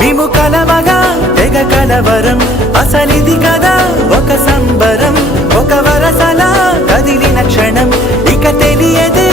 మేము కలవగా తెగ కలవరం అసలిది కదా ఒక సంబరం ఒక వరసలా కదిలిన క్షణం ఇక తెలియదే